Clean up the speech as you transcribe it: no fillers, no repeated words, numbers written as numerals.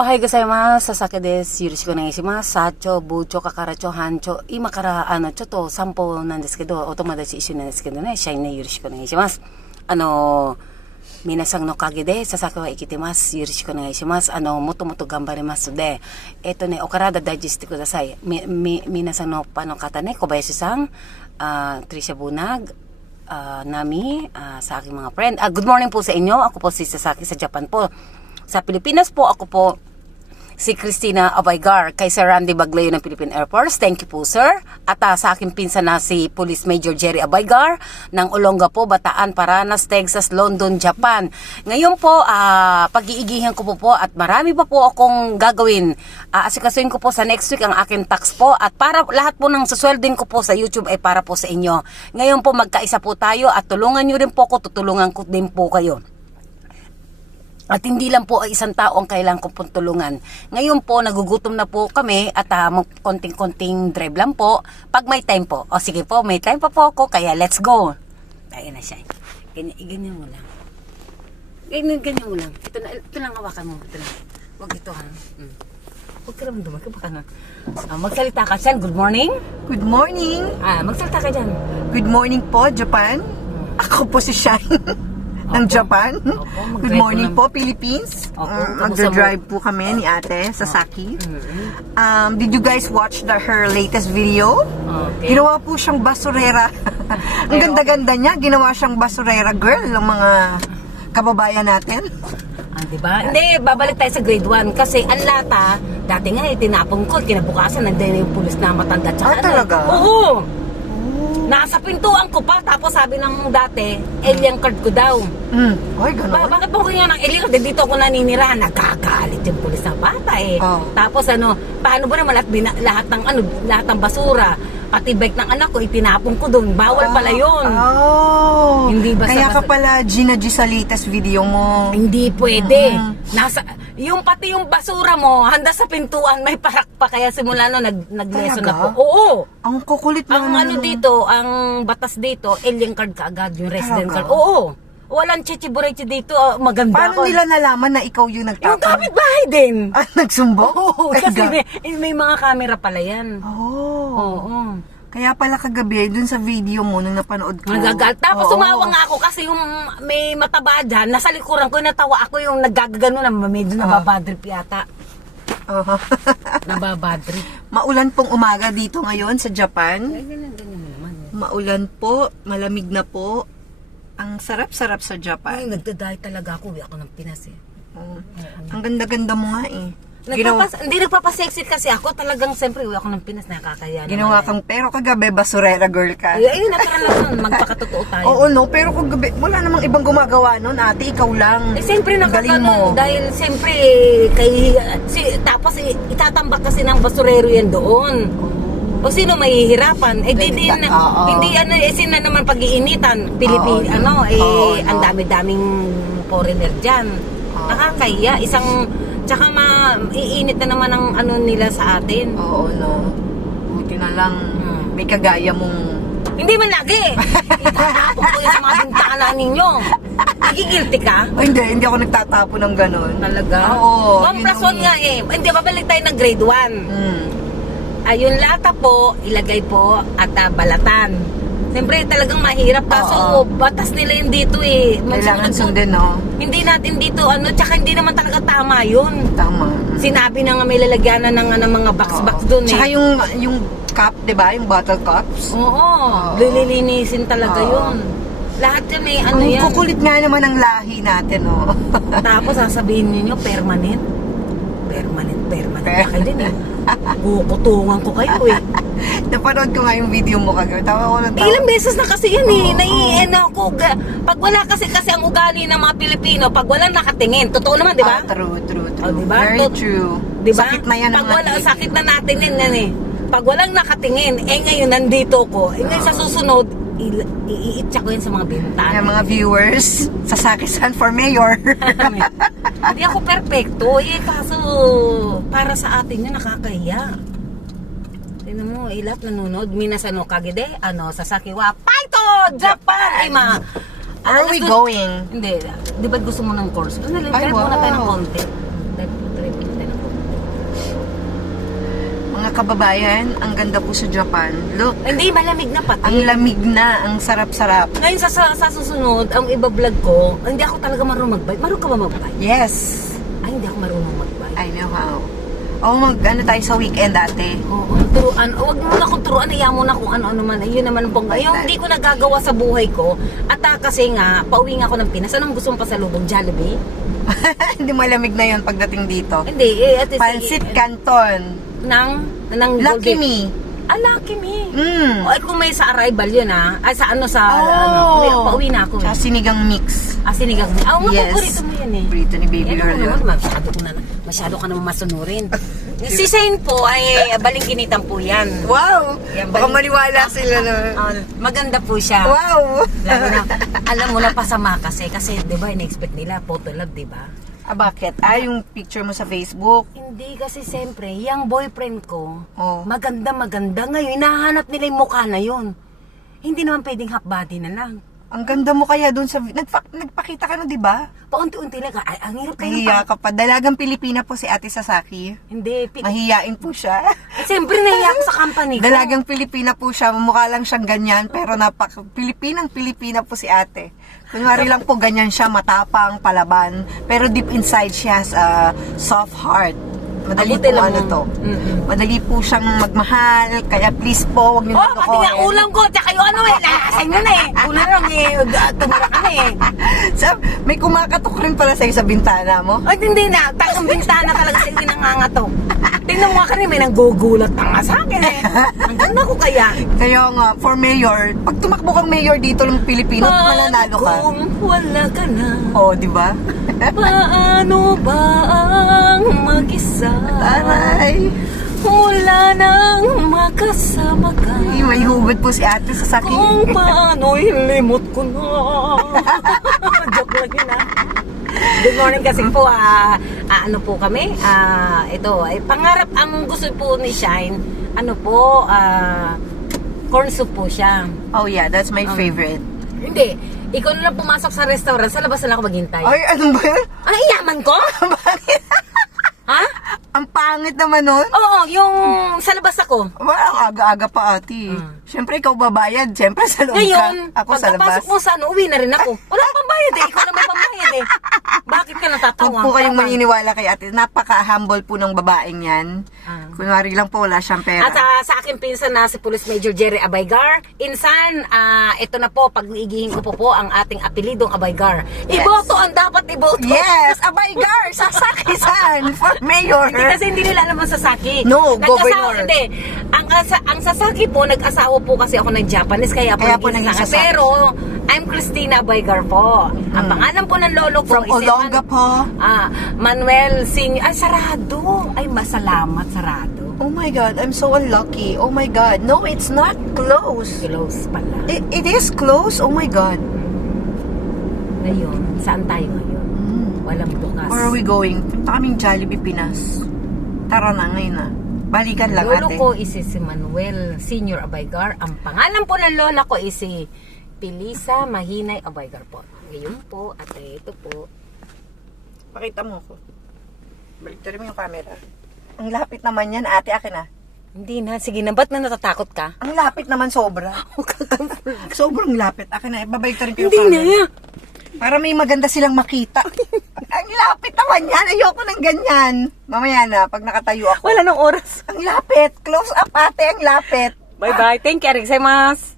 Ohayou gozaimasu, Sasaki desu. Yoroshiku onegaishimasu. Sacho, bucho, kakaracho, hancho. Ima kara, chotto sanpo nan desu kedo, otomodachi issho nan desu kedo ne, shain ne yoroshiku onegaishimasu. Minasan no kage de Sasaki wa ikitemasu. Yoroshiku onegaishimasu. Moto ganbarimasu de. O karada daiji shite kudasai. Minasan no pa no kata ne, Kobayashi-san, Trisha Bunag, Nami, sa aking mga friend. Good morning po sa inyo. Ako po si Sasaki sa Japan po. Sa Pilipinas po, ako po si Christina Abaigar kay Sir Randy Baglayo ng Philippine Air Force. Thank you po, sir. At sa aking pinsan na si Police Major Jerry Abaigar ng Olonga po, Bataan, Paranas, Texas, London, Japan. Ngayon po, pag-iigihan ko po at marami pa po akong gagawin. Asikasuin ko po sa next week ang aking tax po at para lahat po ng susweldin ko po sa YouTube ay para po sa inyo. Ngayon po, magkaisa po tayo at tulungan nyo rin po ako, tutulungan ko din po kayo. At hindi lang po ay isang tao ang kailangan kong pong tulungan. Ngayon po, nagugutom na po kami at konting-konting drive lang po. Pag may time po. O sige po, may time pa po ako, kaya let's go. Ayan na siya. Ganyan mo lang. Ganyan mo lang. Ito lang hawakan mo. Ito lang. Huwag ito ha. Huwag ka naman dumag. Magsalita ka dyan. Good morning. Good morning. Magsalita ka dyan. Good morning po, Japan. Ako po si Shine ng Japan. Good morning po, Philippines. Magdadrive po kami ni Ate Sasaki. Did you guys watch her latest video? Okay. Ginawa po siyang basurera. Ang ganda-ganda niya. Ginawa siyang basurera girl ng mga kababayan natin. Diba? Hindi, babalik tayo sa grade 1 kasi ang lata, dati nga tinapon ko, kinabukasan nandiyan yung pulis na matanda. Talaga? Oo! Nasa pintuan ko pa, tapos sabi ng dati, alien card ko daw. Ay, gano'n? Bakit po ko nga ng alien card? Dito ako naninirahan, nagkakalit yung pulis na bata eh. Tapos paano ba naman lahat ng basura, pati bike ng anak ko, itinapon ko doon. Bawal pala yun. Hindi basta Kaya ka pala Gina G sa latest video mo. Hindi pwede. Pati yung basura mo, handa sa pintuan, may parak pa. Kaya simula nag-lesson na po. Oo. Ang kukulit na dito, ang batas dito, alien card ka agad, yung resident card. Oo. Walang chichiburechi dito, maganda. Paano nila nalaman na ikaw yung nagtapon? Yung kapitbahay din. Nagsumbong? Oo, kasi may mga camera pala yan. Oo. Kaya pala kagabi, dun sa video mo, nung napanood ko. Nagagal. Tapos sumawa nga ako kasi yung may mataba dyan, nasa likuran ko, natawa ako yung naggagano na medyo nababadrip yata. Nababadrip. Maulan pong umaga dito ngayon sa Japan. Ganyan naman. Maulan po, malamig na po. Ang sarap-sarap sa Japan. Ay, nagdadahi talaga ako. Uwi ako ng Pinas eh. Ang ganda-ganda mo nga eh. Hindi nagpapasexy kasi ako. Talagang siyempre uwi ako ng Pinas, nakakaya naman. Ginawa kang, pero kagabi basurera girl ka. Ay, natural naman. Magpakatotoo tayo. Oo, no, pero kagabi, wala namang ibang gumagawa nun, ate, ikaw lang. Siyempre nakakano. Dahil siyempre, tapos itatambak kasi ng basurero yan doon. O sino mahihirapan? Hindi sino naman pag-iinitan. Ang dami-daming foreigner dyan. Nakakaya. Tsaka iinit na naman ang nila sa atin. Oo, no. Buti na lang, may kagaya mong... Hindi man lagi. Itatapon ko yung sa mga bintana ninyo. Nagigilty ka? Hindi ako nagtatapo ng ganon. Talaga? Oo. 1+1 nga eh. Hindi, babalik tayo ng grade 1. Yung lata po, ilagay po at balatan. Siyempre talagang mahirap kaso batas nila yun dito eh. Kailangan sundin, no? Hindi natin dito tsaka hindi naman talaga tama yun. Tama. Sinabi na nga may lalagyanan ng mga box doon eh. Tsaka yung cup, diba? Yung bottle cups. Oo. Lilinisin talaga yun. Lahat yan may yan. Ang kukulit nga naman ang lahi natin, no? Tapos sasabihin niyo permanent. Permanent. Bakit din eh. Kukutungan ko kayo eh. Napanood ko nga yung video mo kagabi. Tawa ko na tawa. Ilang beses na kasi yun eh. Pag wala kasi ang ugali ng mga Pilipino, pag walang nakatingin, totoo naman, di ba? True. Diba? Very true. Diba? Sakit na yan. Sakit na natin yan eh. Pag walang nakatingin, ngayon nandito ko. Ngayon sa susunod, iitsa ko yan sa mga bintana. Yung mga viewers, Sasaki-san for mayor. Hindi ako perfecto. Kaso para sa atin yun nakakahiya. Tingnan mo, ilap nanonood. Minasan no kage de, Sasaki wa Paito! Japan! Where are we going? Hindi. Di ba gusto mo ng course? Drive muna tayo ng konti. kababayan, ang ganda po sa Japan. Look, Hindi, malamig na pati. ang lamig na, ang sarap-sarap. Ngayon sa susunod, ang iba-vlog ko, hindi ako talaga marunong mag-bike. Marunong ka ba mag-bike? Yes, Ay, hindi ako marunong mag-bike. I know how. O mag-ano tayo sa weekend dati. Oo, turuan. Huwag mo na akong turuan. Ayaw mo na kung ano-ano man. Ayun naman ang bongga. Yung hindi ko nagagawa sa buhay ko. At kasi nga, pauwi nga ako ng Pinas. Anong gusto mong pasalubong? Jollibee? Hindi malamig na yon pagdating dito. Hindi. At least, Pansit Canton. Nang Lucky Golden- Me. Ah, Lucky Me. Mm. O, kung may sa arrival yun Ay, sa ano, sa pauwi na ako. Sa sinigang mix. Sinigang. Oo, nga, Yes. paborito mo yan eh. Paborito ni Baby Yan Girl ako yun. naman, masyado ka naman masunurin. Si Shane po ay balingkinitan po yan. Wow! Yan, Baka maniwala sila na. Maganda po siya. Wow! Lalo na, alam mo na pasama kasi, di ba, in-expect nila, photo love, di ba? Bakit? Yung picture mo sa Facebook. Hindi kasi siyempre, yung boyfriend ko, Oh. maganda. Ngayon, hinahanap nila yung mukha na yun. Hindi naman pwedeng half body na lang. Ang ganda mo kaya doon sa... Nagpakita ka na, di ba? Paunti-unti lang. Ay, ang hirap kayo. Nahiya ka pa. Dalagang Pilipina po si Ate Sasaki. Hindi. Mahiyain po siya. Siyempre, nahiya ako sa company ko. Dalagang Pilipina po siya. Mukha lang siyang ganyan. Pero Pilipinang-Pilipina po si ate. Kunwari lang po ganyan siya. Matapang, palaban. Pero deep inside siya soft heart. Madali Abutin po lang ano mo. to. Mm-mm. Madali po siyang magmahal. Kaya please po, huwag niyo Oh, pati nga ulam ko. Tsaka yung ano lalasan nyo na eh. Una lang tumura ka na eh. May kumakatok rin pala sa'yo sa bintana mo. Ay, hindi na. Tagang bintana talaga sa hindi nangangatok. Tingnan mo nga kanina, may nanggugulat na nga sa akin eh. Ang ganda ko kaya. Kaya nga, for mayor, pag tumakbo kang mayor dito ng Pilipino, mananalo ka. Kung wala ka na, Oh, di ba? paano ba ang mag-isa? Aray! Wala nang makasama ka. Ay, may hubad po si ate sa sakin. Kung paano'y limot ko na. Joke lang yun Good morning kasi po, ano po kami, ito, ay pangarap, ang gusto po ni Shine, ano po, corn soup po siya. Oh yeah, that's my favorite. Hindi, ikaw na lang pumasok sa restaurant, sa labas na lang ako maghintay. Ay, ano ba yun? Ang yaman ko? Bakit? Ha? Ang pangit naman nun. Oo, yung sa labas ako. Ang aga-aga pa ate. Siyempre ikaw babayad. Siyempre sa loob Ngayon, ka. Ako sa labas. pagkapasok mo sa ano, uwi na rin ako. Wala kang pambayad eh, ikaw na may pambayad eh. Bakit ka natatawa? Huwag po kayong maniniwala kay ate. Napaka-humble po ng babaeng yan. Kunwari lang po, wala siyang pera. At sa aking pinsan na si Police Major Jerry Abaygar, insan, ito na po, pag-iigihin ko po ang ating apelidong Abaygar. Yes. Iboto ang dapat iboto. Yes! Abaygar! Sasaki-san! For mayor! Hindi kasi hindi nila alam ang Sasaki. No, governor. Hindi. Ang Sasaki po, nag-asawa po kasi ako ng Japanese, kaya po naging Sasaki. Pero, I'm Christina Abaygar po. Ang pangalan po ng lolo ko From Olonga po. Manuel Singh. Ay, sarado. Ay, masalamat, sarado. Oh my God, I'm so unlucky. Oh my God. No, it's not close. Close pala. It is close? Oh my God. Ngayon, saan tayo ngayon? Walang bukas. Where are we going? Punta kaming Jollibee, Pinas. Tara na, ngayon na. Balikan lang, Lolo ate. ko is si Manuel Senior Abaygar. Ang pangalan po ng lola ko is si Pilisa Mahinay Abaygar po. Ngayon po, ate, ito po. Pakita mo ko. Balik mo yung camera. Ang lapit naman yan, ate. Akin na. Hindi na, sige na. Ba't na natatakot ka? Ang lapit naman sobra. Sobrang lapit. Akin na, babalik rin ko yung Hindi camera. na. Para may maganda silang makita. Ang lapit naman yan. Ayoko ng ganyan. Mamaya na, pag nakatayo ako. Wala nang oras. Ang lapit. Close up, ate. Ang lapit. Bye-bye. Thank you, arigatou.